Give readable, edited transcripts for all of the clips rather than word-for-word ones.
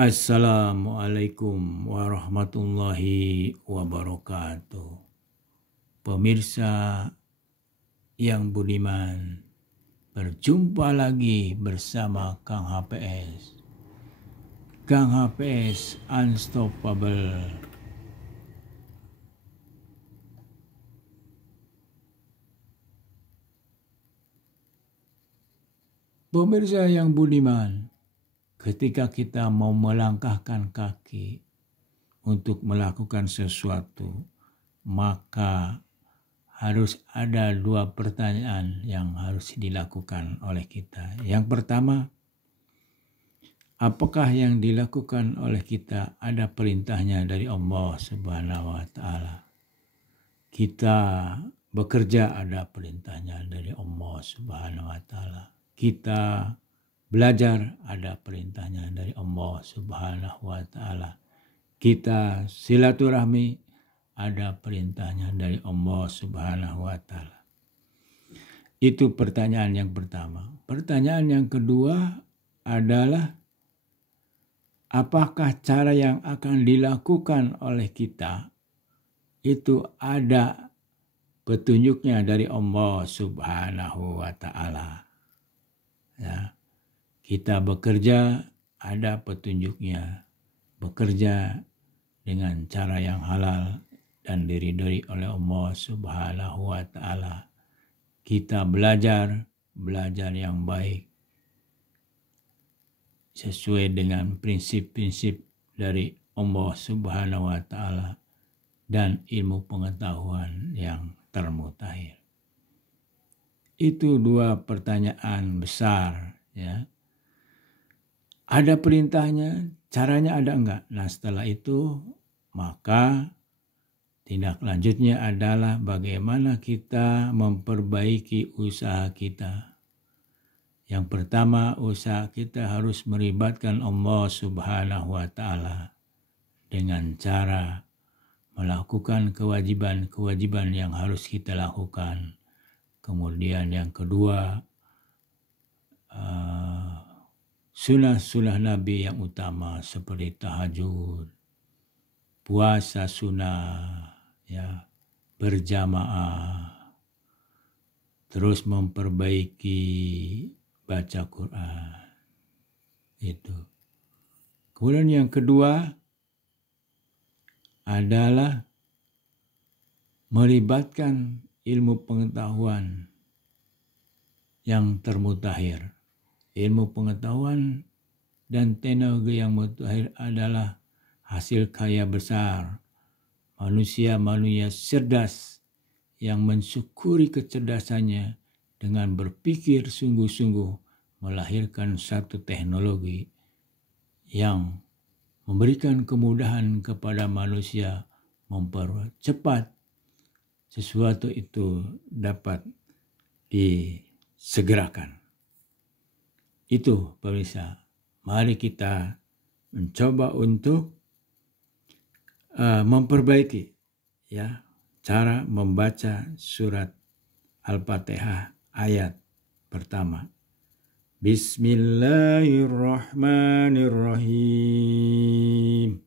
Assalamualaikum warahmatullahi wabarakatuh. Pemirsa yang budiman, berjumpa lagi bersama Kang HPS. Kang HPS Unstoppable. Pemirsa yang budiman, ketika kita mau melangkahkan kaki untuk melakukan sesuatu, maka harus ada dua pertanyaan yang harus dilakukan oleh kita. Yang pertama, apakah yang dilakukan oleh kita ada perintahnya dari Allah Subhanahu wa Ta'ala? Kita bekerja ada perintahnya dari Allah Subhanahu wa Ta'ala. Kita belajar ada perintahnya dari Allah Subhanahu wa Ta'ala. Kita silaturahmi ada perintahnya dari Allah Subhanahu wa Ta'ala. Itu pertanyaan yang pertama. Pertanyaan yang kedua adalah, apakah cara yang akan dilakukan oleh kita itu ada petunjuknya dari Allah Subhanahu wa Ta'ala? Ya. Kita bekerja ada petunjuknya, bekerja dengan cara yang halal dan diridhoi oleh Allah Subhanahu wa Ta'ala. Kita belajar yang baik sesuai dengan prinsip-prinsip dari Allah Subhanahu wa Ta'ala dan ilmu pengetahuan yang termutakhir. Itu dua pertanyaan besar, ya. Ada perintahnya, caranya ada enggak? Nah, setelah itu maka tindak lanjutnya adalah bagaimana kita memperbaiki usaha kita. Yang pertama, usaha kita harus melibatkan Allah Subhanahu wa Ta'ala dengan cara melakukan kewajiban-kewajiban yang harus kita lakukan. Kemudian yang kedua, sunnah-sunnah Nabi yang utama seperti tahajud, puasa sunnah, ya, berjamaah, terus memperbaiki baca Quran. Itu. Kemudian yang kedua adalah melibatkan ilmu pengetahuan yang termutakhir. Ilmu pengetahuan dan teknologi yang mutakhir adalah hasil karya besar manusia-manusia cerdas yang mensyukuri kecerdasannya dengan berpikir sungguh-sungguh melahirkan satu teknologi yang memberikan kemudahan kepada manusia mempercepat sesuatu itu dapat disegerakan. Itu pemirsa, mari kita mencoba untuk memperbaiki, ya, cara membaca surat Al-Fatihah ayat pertama. Bismillahirrahmanirrahim.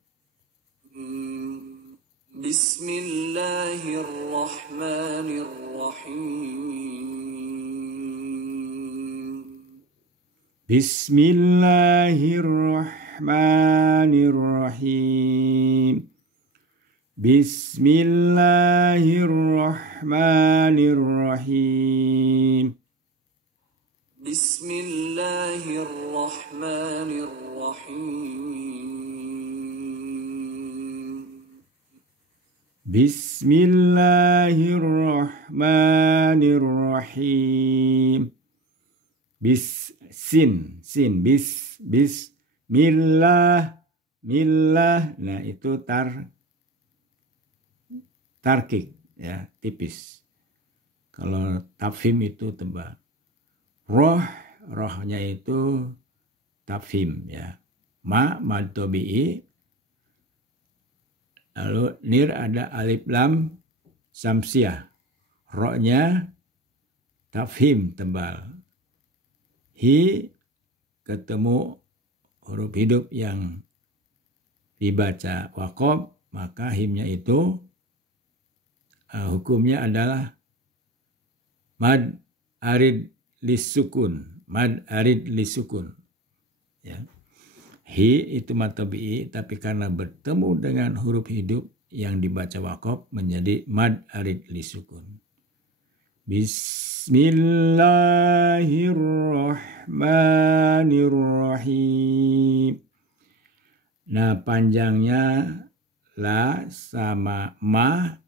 Bismillahirrahmanirrahim. Bismillahirrahmanirrahim. Bismillahirrahmanirrahim. Bismillahirrahmanirrahim. Bismillahirrahmanirrahim. Bismillah. Nah, itu tarkik, ya, tipis. Kalau tafhim itu tebal. Rohnya itu tafhim, ya. Mad tabi'i. Lalu nir ada alif lam samsiah. Rohnya tafhim tebal. Hi ketemu huruf hidup yang dibaca waqaf, maka himnya itu hukumnya adalah mad arid lisukun, mad arid lisukun. Ya. Hi itu mad tabi'i, tapi karena bertemu dengan huruf hidup yang dibaca waqaf menjadi mad arid lisukun. Bismillahirrahmanirrahim. Nah, panjangnya la sama ma,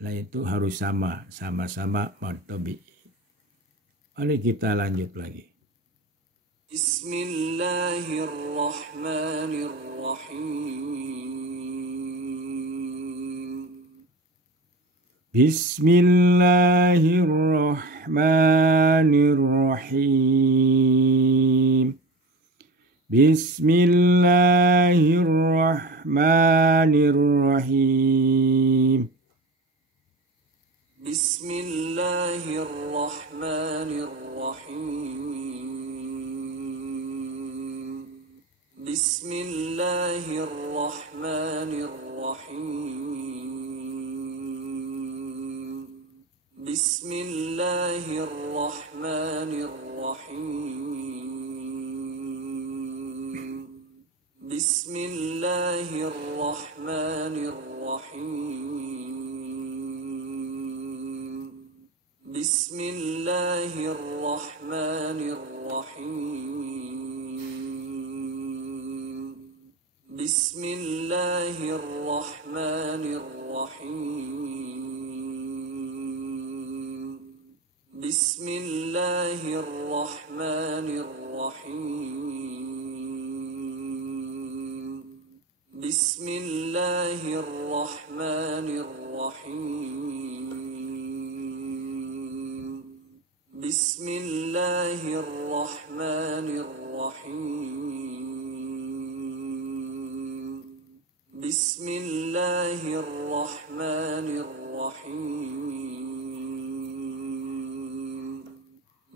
la itu harus sama-sama mad tabi'i. Mari kita lanjut lagi. Bismillahirrahmanirrahim. Bismillahirrahmanirrahim. Bismillahirrahmanirrahim. Bismillahirrahmanirrahim. Bismillahirrahmanirrahim. Bismillahirrahmanirrahim. Bismillahirrahmanirrahim. Bismillahirrahmanirrahim. Bismillahirrahmanirrahim. Bismillahirrahmanirrahim. Bismillahirrahmanirrahim. Bismillahirrahmanirrahim. Bismillahirrahmanirrahim.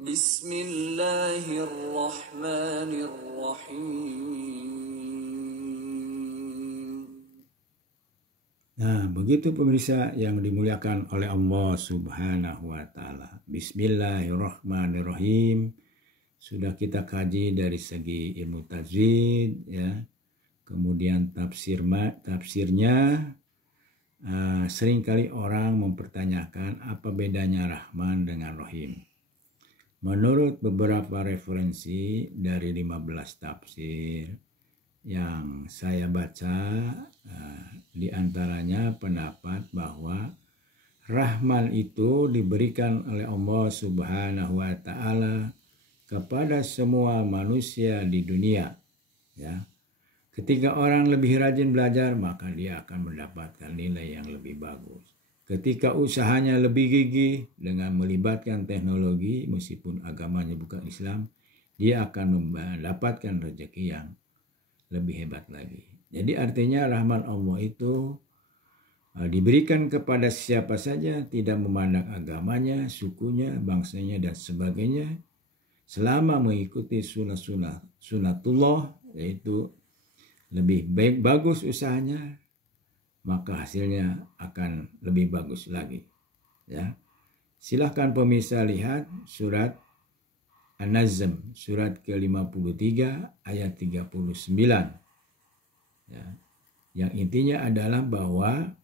Bismillahirrahmanirrahim. Nah, begitu pemirsa yang dimuliakan oleh Allah Subhanahu wa Ta'ala. Bismillahirrahmanirrahim. Sudah kita kaji dari segi ilmu tajwid, ya. Kemudian tafsirnya. Seringkali orang mempertanyakan apa bedanya Rahman dengan Rahim. Menurut beberapa referensi dari 15 tafsir yang saya baca, di antaranya pendapat bahwa Rahman itu diberikan oleh Allah Subhanahu wa Ta'ala kepada semua manusia di dunia. Ya. Ketika orang lebih rajin belajar, maka dia akan mendapatkan nilai yang lebih bagus. Ketika usahanya lebih gigih dengan melibatkan teknologi, meskipun agamanya bukan Islam, dia akan mendapatkan rezeki yang lebih hebat lagi. Jadi artinya rahmat Allah itu diberikan kepada siapa saja, tidak memandang agamanya, sukunya, bangsanya, dan sebagainya, selama mengikuti sunatullah, yaitu lebih baik bagus usahanya, maka hasilnya akan lebih bagus lagi. Ya, silahkan pemirsa lihat surat An-Nazm, surat ke-53 ayat 39. Ya, yang intinya adalah bahwa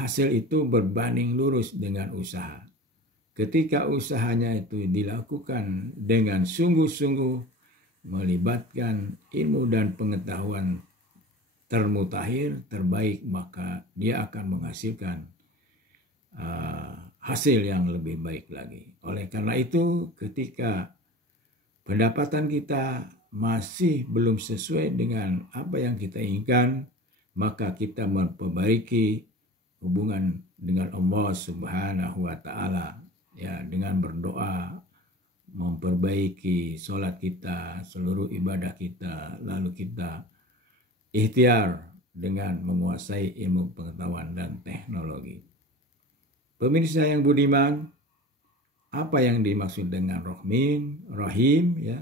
hasil itu berbanding lurus dengan usaha. Ketika usahanya itu dilakukan dengan sungguh-sungguh, melibatkan ilmu dan pengetahuan termutakhir, terbaik, maka dia akan menghasilkan hasil yang lebih baik lagi. Oleh karena itu, ketika pendapatan kita masih belum sesuai dengan apa yang kita inginkan, maka kita memperbaiki hubungan dengan Allah Subhanahu wa Ta'ala, ya, dengan berdoa, memperbaiki sholat kita, seluruh ibadah kita, lalu kita ikhtiar dengan menguasai ilmu pengetahuan dan teknologi. Pemirsa yang budiman, apa yang dimaksud dengan Rahim, ya?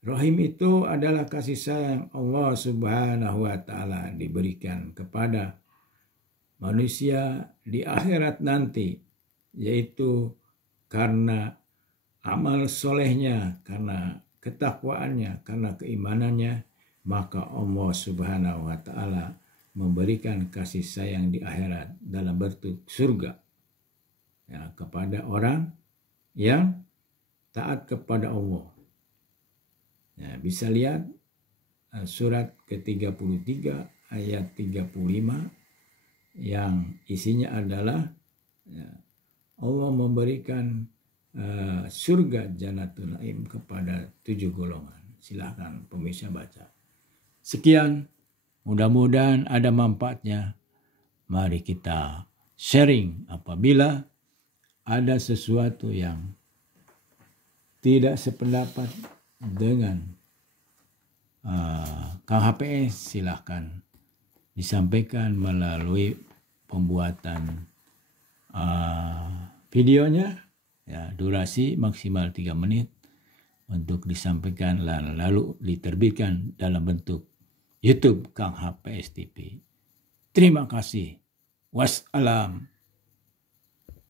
Rahim itu adalah kasih sayang Allah Subhanahu wa Ta'ala diberikan kepada manusia di akhirat nanti, yaitu karena amal solehnya, karena ketakwaannya, karena keimanannya, maka Allah Subhanahu wa Ta'ala memberikan kasih sayang di akhirat dalam bentuk surga ya, kepada orang yang taat kepada Allah. Ya, bisa lihat surat ke-33 ayat 35 yang isinya adalah ya, Allah memberikan surga Jannatul Naim kepada 7 golongan. Silakan pemirsa baca. Sekian, mudah-mudahan ada manfaatnya. Mari kita sharing apabila ada sesuatu yang tidak sependapat dengan KHPS, silahkan disampaikan melalui pembuatan videonya, ya, durasi maksimal 3 menit untuk disampaikan lalu diterbitkan dalam bentuk YouTube Kang HPS TV. Terima kasih. Wassalam.